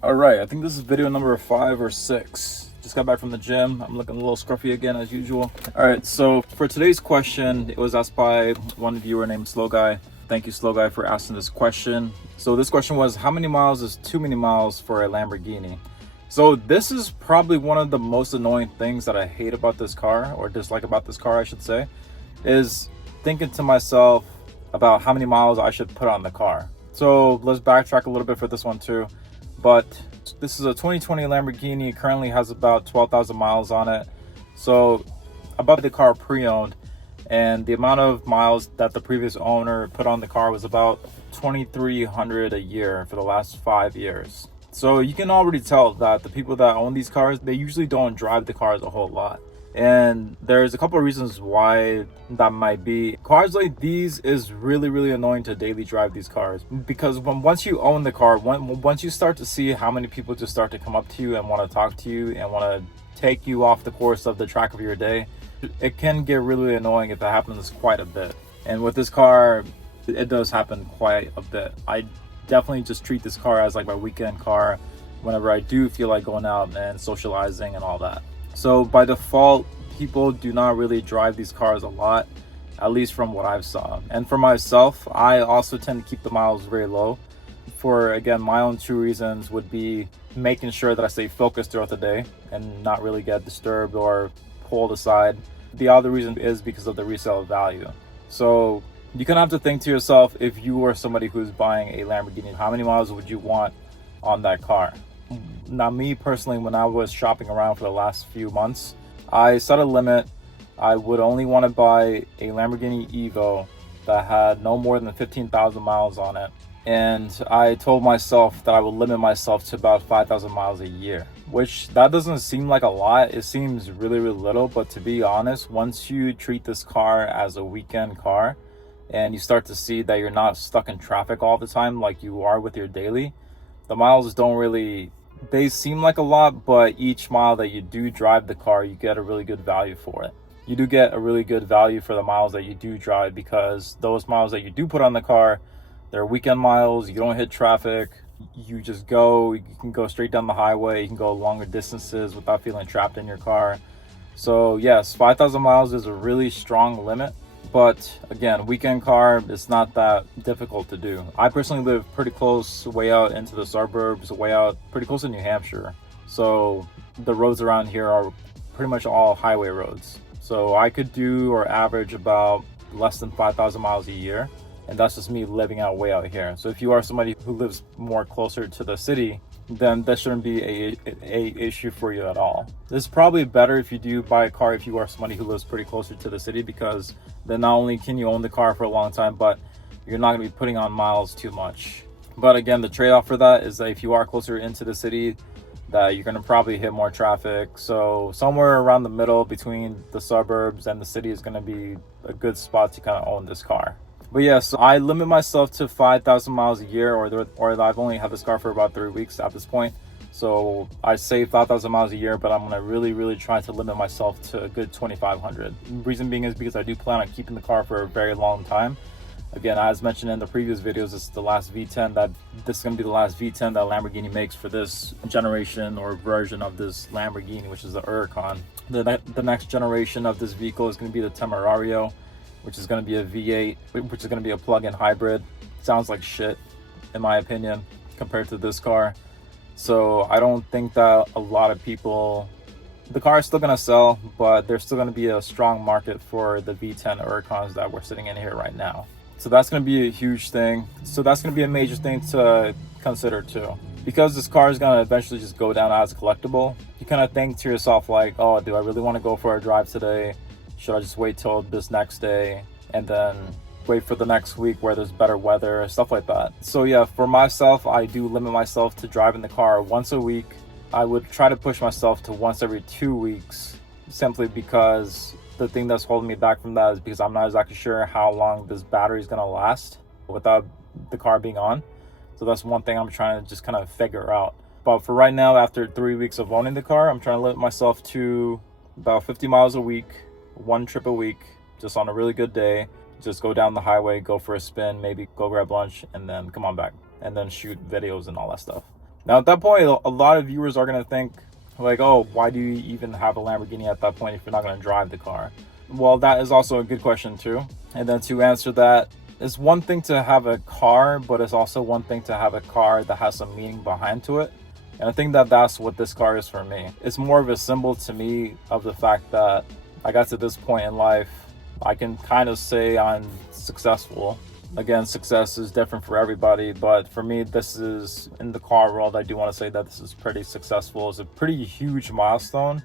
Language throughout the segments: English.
All right, I think this is video number 5 or 6. Just got back from the gym. I'm looking a little scruffy again as usual. All right, so for today's question, it was asked by one viewer named Slow Guy. Thank you, Slow Guy, for asking this question. So this question was, how many miles is too many miles for a Lamborghini? So this is probably one of the most annoying things that I hate about this car, or dislike about this car, I should say, is thinking to myself about how many miles I should put on the car. So let's backtrack a little bit for this one too. But this is a 2020 Lamborghini. It currently has about 12,000 miles on it. So I bought the car pre-owned, and the amount of miles that the previous owner put on the car was about 2,300 a year for the last 5 years. So you can already tell that the people that own these cars, they usually don't drive the cars a whole lot. And there's a couple of reasons why that might be. Cars like these is really annoying to daily drive these cars, because once you own the car, once you start to see how many people just start to come up to you and want to talk to you and want to take you off the course of the track of your day, it can get really annoying if it happens quite a bit. And with this car, it does happen quite a bit. I definitely just treat this car as like my weekend car whenever I do feel like going out and socializing and all that. So by default, people do not really drive these cars a lot, at least from what I've saw. And for myself, I also tend to keep the miles very low. For, again, my own two reasons would be making sure that I stay focused throughout the day and not really get disturbed or pulled aside. The other reason is because of the resale value. So you kind of have to think to yourself, if you were somebody who's buying a Lamborghini, how many miles would you want on that car? Now, me personally, when I was shopping around for the last few months, I set a limit. I would only want to buy a Lamborghini Evo that had no more than 15,000 miles on it. And I told myself that I would limit myself to about 5,000 miles a year, which that doesn't seem like a lot. It seems really little, but to be honest, once you treat this car as a weekend car and you start to see that you're not stuck in traffic all the time like you are with your daily, the miles don't really, they seem like a lot, but each mile that you do drive the car, you get a really good value for it. You do get a really good value for the miles that you do drive, because those miles that you do put on the car, they're weekend miles. You don't hit traffic. You just go, you can go straight down the highway. You can go longer distances without feeling trapped in your car. So yes, 5,000 miles is a really strong limit. But again, weekend car, it's not that difficult to do. I personally live pretty close, way out into the suburbs, way out pretty close to New Hampshire. So the roads around here are pretty much all highway roads. So I could do or average about less than 5,000 miles a year. And that's just me living out way out here. So if you are somebody who lives more closer to the city, then that shouldn't be a issue for you at all. This is probably better if you do buy a car if you are somebody who lives pretty closer to the city, because then not only can you own the car for a long time, but you're not going to be putting on miles too much. But again, the trade-off for that is that if you are closer into the city, that you're going to probably hit more traffic. So somewhere around the middle between the suburbs and the city is going to be a good spot to kind of own this car. But yes, I limit myself to 5,000 miles a year, or I've only had this car for about 3 weeks at this point. So I save 5,000 miles a year, but I'm gonna really try to limit myself to a good 2,500. Reason being is because I do plan on keeping the car for a very long time. Again, as mentioned in the previous videos, this is the last V10 this is gonna be the last V10 that Lamborghini makes for this generation or version of this Lamborghini, which is the Huracan. The next generation of this vehicle is gonna be the Temerario, which is going to be a V8, which is going to be a plug-in hybrid. Sounds like shit, in my opinion, compared to this car. So I don't think that a lot of people, the car is still going to sell, but there's still going to be a strong market for the V10 Huracans that we're sitting in here right now. So that's going to be a huge thing. So that's going to be a major thing to consider too. Because this car is going to eventually just go down as a collectible, you kind of think to yourself like, oh, do I really want to go for a drive today? Should I just wait till this next day and then wait for the next week where there's better weather, stuff like that? So yeah, for myself, I do limit myself to driving the car once a week. I would try to push myself to once every 2 weeks, simply because the thing that's holding me back from that is because I'm not exactly sure how long this battery is going to last without the car being on. So that's one thing I'm trying to just kind of figure out. But for right now, after 3 weeks of owning the car, I'm trying to limit myself to about 50 miles a week, one trip a week, just on a really good day. Just go down the highway, go for a spin, maybe go grab lunch, and then come on back and then shoot videos and all that stuff. Now at that point, a lot of viewers are going to think like, oh, why do you even have a Lamborghini at that point if you're not going to drive the car? Well, that is also a good question too. And then to answer that, it's one thing to have a car, but it's also one thing to have a car that has some meaning behind to it. And I think that that's what this car is for me. It's more of a symbol to me of the fact that I got to this point in life. I can kind of say I'm successful. Again, success is different for everybody, but for me, this is, in the car world, I do want to say that this is pretty successful. It's a pretty huge milestone.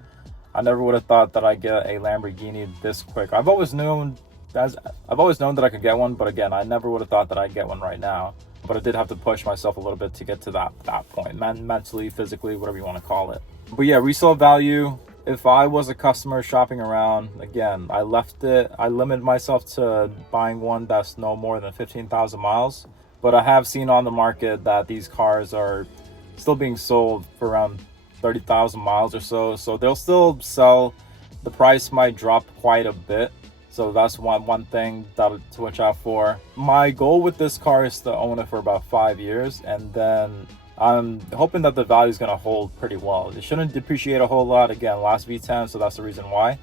I never would have thought that I'd get a Lamborghini this quick. I've always known that I could get one, but again, I never would have thought that I'd get one right now. But I did have to push myself a little bit to get to that point, mentally, physically, whatever you want to call it. But yeah, resale value. If I was a customer shopping around, again, I limited myself to buying one that's no more than 15,000 miles. But I have seen on the market that these cars are still being sold for around 30,000 miles or so. So they'll still sell. The price might drop quite a bit. So that's one thing to watch out for. My goal with this car is to own it for about 5 years, and then I'm hoping that the value is going to hold pretty well. It shouldn't depreciate a whole lot. Again, last V10, so that's the reason why.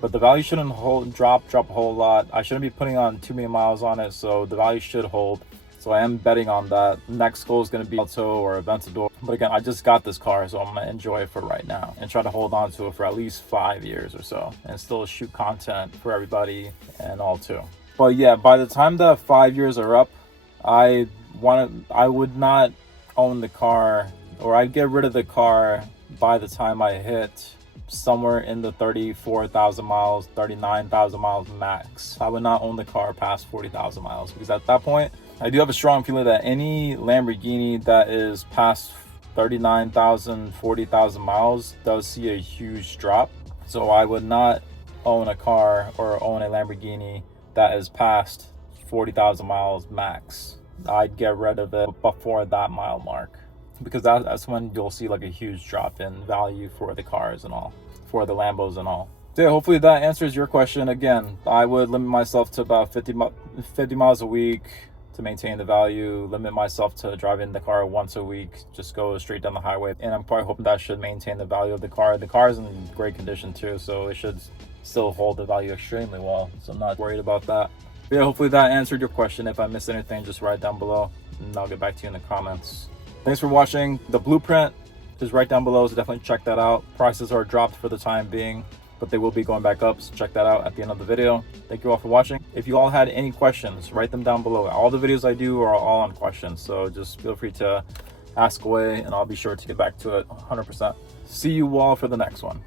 But the value shouldn't drop a whole lot. I shouldn't be putting on too many miles on it, so the value should hold. So I am betting on that. Next goal is going to be Alto or Aventador. But again, I just got this car, so I'm going to enjoy it for right now and try to hold on to it for at least 5 years or so and still shoot content for everybody and all too. But yeah, by the time the 5 years are up, I would not own the car, or I'd get rid of the car by the time I hit somewhere in the 34,000 miles, 39,000 miles max. I would not own the car past 40,000 miles, because at that point, I do have a strong feeling that any Lamborghini that is past 39,000, 40,000 miles does see a huge drop. So I would not own a car or own a Lamborghini that is past 40,000 miles max. I'd get rid of it before that mile mark, because that's when you'll see like a huge drop in value for the cars and all, for the Lambos and all. So yeah, hopefully that answers your question. Again, I would limit myself to about 50 miles a week to maintain the value, limit myself to driving the car once a week, just go straight down the highway. And I'm probably hoping that should maintain the value of the car. The car is in great condition too, so it should still hold the value extremely well. So I'm not worried about that. But yeah, hopefully that answered your question. If I missed anything, just write down below and I'll get back to you in the comments. Thanks for watching. The blueprint is right down below, so definitely check that out. Prices are dropped for the time being, but they will be going back up, so check that out at the end of the video. Thank you all for watching. If you all had any questions, write them down below. All the videos I do are all on questions, so just feel free to ask away and I'll be sure to get back to it 100%. See you all for the next one.